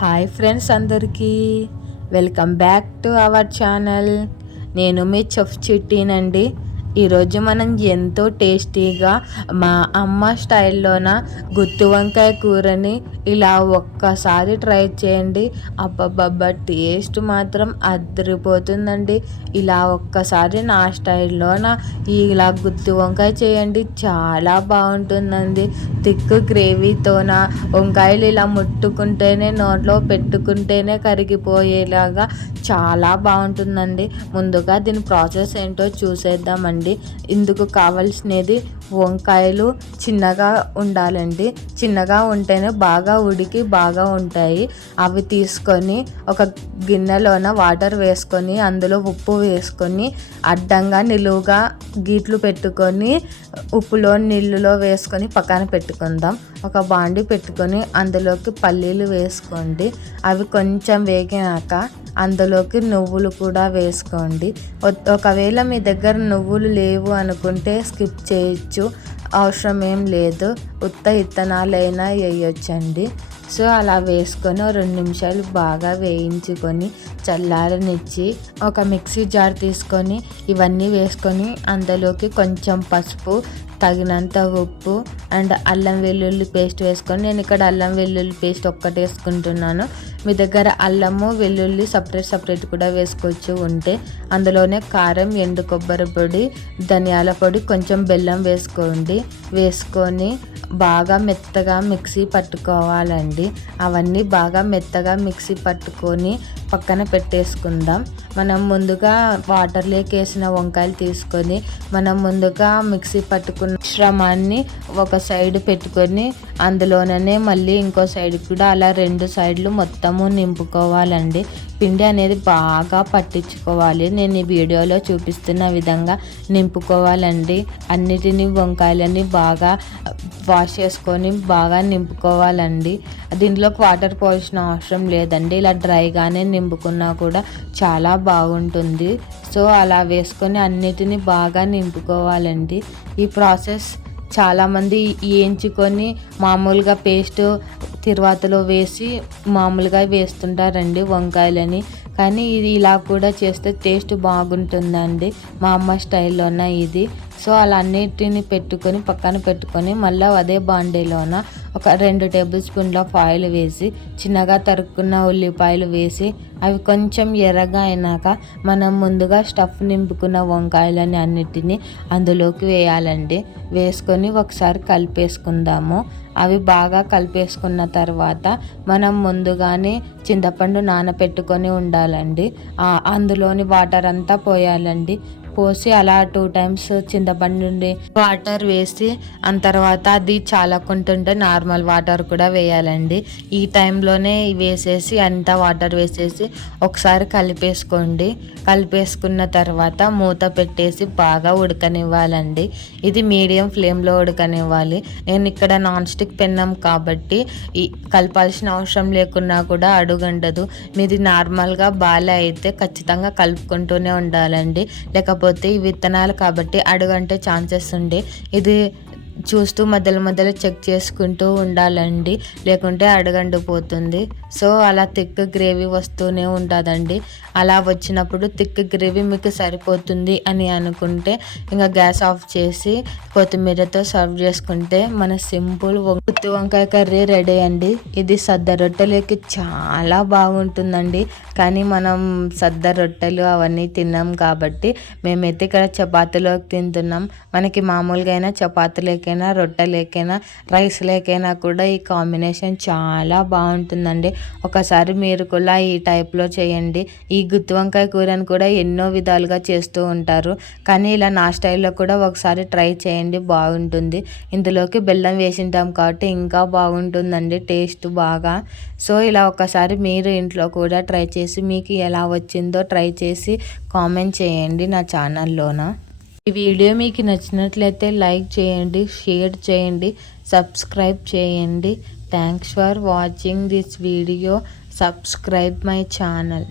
Hi friends అందరికీ welcome back to our channel. నేను మీ chef చిట్టీనండి. ఈరోజు మనం ఎంతో టేస్టీగా మా అమ్మ స్టైల్లోన గుత్తి వంకాయ కూరని ఇలా ఒక్కసారి ట్రై చేయండి. అబ్బబ్బబ్బా, టేస్ట్ మాత్రం అదిరిపోతుందండి. ఇలా ఒక్కసారి నా స్టైల్లోన ఇలా గుత్తి వంకాయ చేయండి, చాలా బాగుంటుందండి. థిక్ గ్రేవీతోన వంకాయలు ఇలా ముట్టుకుంటేనే నోట్లో పెట్టుకుంటేనే కరిగిపోయేలాగా చాలా బాగుంటుందండి. ముందుగా దీని ప్రాసెస్ ఏంటో చూసేద్దామండి. ఇందుకు కావాల్సినది వంకాయలు చిన్నగా ఉండాలండి. చిన్నగా ఉంటేనే బాగా ఉడికి బాగా ఉంటాయి. అవి తీసుకొని ఒక గిన్నెలోన వాటర్ వేసుకొని అందులో ఉప్పు వేసుకొని అడ్డంగా నిలువుగా గీట్లు పెట్టుకొని ఉప్పులో నీళ్ళలో వేసుకొని పక్కన పెట్టుకుందాం. ఒక బాండి పెట్టుకొని అందులోకి పల్లీలు వేసుకోండి. అవి కొంచెం వేగినాక అందులోకి నువ్వులు కూడా వేసుకోండి. ఒకవేళ మీ దగ్గర నువ్వులు లేవు అనుకుంటే స్కిప్ చేయొచ్చు, అవసరం ఏం లేదు. ఉత్త ఇత్తనాలైనా వేయొచ్చండి. సో అలా వేసుకొని 2 నిమిషాలు బాగా వేయించుకొని చల్లారనిచ్చి ఒక మిక్సీ జార్ తీసుకొని ఇవన్నీ వేసుకొని అందులోకి కొంచెం పసుపు, తగినంత ఉప్పు అండ్ అల్లం వెల్లుల్లి పేస్ట్ వేసుకొని, నేను ఇక్కడ అల్లం వెల్లుల్లి పేస్ట్ ఒక్కటి వేసుకుంటున్నాను. మీ దగ్గర అల్లము వెల్లుల్లి సపరేట్ కూడా వేసుకోవచ్చు ఉంటే. అందులోనే కారం, ఎండు కొబ్బరి పొడి, ధనియాల పొడి, కొంచెం బెల్లం వేసుకోండి. వేసుకొని బాగా మెత్తగా మిక్సీ పట్టుకోవాలండి. అవన్నీ బాగా మెత్తగా మిక్సీ పట్టుకొని పక్కన పెట్టేసుకుందాం. మనం ముందుగా వాటర్లోకి వేసిన వంకాయలు తీసుకొని మనం ముందుగా మిక్సీ పట్టుకున్న మిశ్రమాన్ని ఒక సైడ్ పెట్టుకొని అందులోనే మళ్ళీ ఇంకో సైడ్ కూడా అలా 2 సైడ్లు మొత్తము నింపుకోవాలండి. పిండి అనేది బాగా పట్టించుకోవాలి. నేను ఈ వీడియోలో చూపిస్తున్న విధంగా నింపుకోవాలండి. అన్నిటినీ వంకాయలని బాగా వాష్ చేసుకొని బాగా నింపుకోవాలండి. దీంట్లోకి వాటర్ పోసిన అవసరం లేదండి. ఇలా డ్రైగానే నింపుకున్నా కూడా చాలా బాగుంటుంది. సో అలా వేసుకొని అన్నిటినీ బాగా నింపుకోవాలండి. ఈ ప్రాసెస్ చాలామంది వేయించుకొని మామూలుగా పేస్ట్ తిరువాతలో వేసి మామూలుగా వేస్తుంటారండి వంకాయలని. కానీ ఇది ఇలా కూడా చేస్తే టేస్ట్ బాగుంటుందండి, మా అమ్మ స్టైల్లోన ఇది. సో అలా అన్నిటిని పెట్టుకొని పక్కన పెట్టుకొని మళ్ళీ అదే బాండీలోన ఒక 2 టేబుల్ స్పూన్ల ఆఫ్ ఆయిల్ వేసి చిన్నగా తరుక్కున్న ఉల్లిపాయలు వేసి అవి కొంచెం ఎర్రగా అయినాక మనం ముందుగా స్టఫ్ నింపుకున్న వంకాయలని అన్నిటినీ అందులోకి వేయాలండి. వేసుకొని ఒకసారి కలిపేసుకుందాము. అవి బాగా కలిపేసుకున్న తర్వాత మనం ముందుగానే చింతపండు నానబెట్టుకొని ఉండాలండి. అందులోని వాటర్ అంతా పోయాలండి. పోసి అలా 2 టైమ్స్ చింతపండు నుండి వాటర్ వేసి తర్వాత అది చాలకుంటుంటే నార్మల్ వాటర్ కూడా వేయాలండి. ఈ టైంలోనే వేసేసి అంతా వాటర్ వేసేసి ఒకసారి కలిపేసుకోండి. కలిపేసుకున్న తర్వాత మూత పెట్టేసి బాగా ఉడకనివ్వాలండి. ఇది మీడియం ఫ్లేమ్లో ఉడకనివ్వాలి. నేను ఇక్కడ నాన్ స్టిక్ పెన్నం కాబట్టి కలపాల్సిన అవసరం లేకున్నా కూడా అడుగంటదు. మీది నార్మల్గా బాలే అయితే ఖచ్చితంగా కలుపుకుంటూనే ఉండాలండి. లేకపోతే ఈ విత్తనాలు కాబట్టి అడుగంటే ఛాన్సెస్ ఉండే. ఇది చూస్తూ మధ్యలో చెక్ చేసుకుంటూ ఉండాలండి, లేకుంటే అడుగండిపోతుంది. సో అలా థిక్ గ్రేవీ వస్తూనే ఉంటుందండి. అలా వచ్చినప్పుడు థిక్ గ్రేవీ మీకు సరిపోతుంది అని అనుకుంటే ఇంకా గ్యాస్ ఆఫ్ చేసి కొత్తిమీరతో సర్వ్ చేసుకుంటే మన సింపుల్ గుత్తి వంకాయ కర్రీ రెడీ అండి. ఇది సద్ద రొట్టెలకి చాలా బాగుంటుందండి. కానీ మనం సద్ద రొట్టెలు అవన్నీ తిన్నాం కాబట్టి మేమైతే ఇక్కడ చపాతీలోకి తింటున్నాం. మనకి మామూలుగా అయినా చపాతీలోకైనా రొట్టెలేకైనా రైస్ లేకైనా కూడా ఈ కాంబినేషన్ చాలా బాగుంటుందండి. ఒకసారి మీరు కూడా ఈ టైప్లో చేయండి. ఈ గుత్తి వంకాయ కూరని కూడా ఎన్నో విధాలుగా చేస్తూ ఉంటారు, కానీ ఇలా నా స్టైల్లో కూడా ఒకసారి ట్రై చేయండి, బాగుంటుంది. ఇందులోకి బెల్లం వేసింటాం కాబట్టి ఇంకా బాగుంటుందండి టేస్ట్ బాగా. సో ఇలా ఒకసారి మీరు ఇంట్లో కూడా ట్రై చేసి మీకు ఎలా వచ్చిందో ట్రై చేసి కామెంట్ చేయండి నా ఛానల్లోన. ఈ వీడియో మీకు నచ్చినట్లయితే లైక్ చేయండి, షేర్ చేయండి, సబ్స్క్రైబ్ చేయండి. Thanks for watching this video. Subscribe my channel.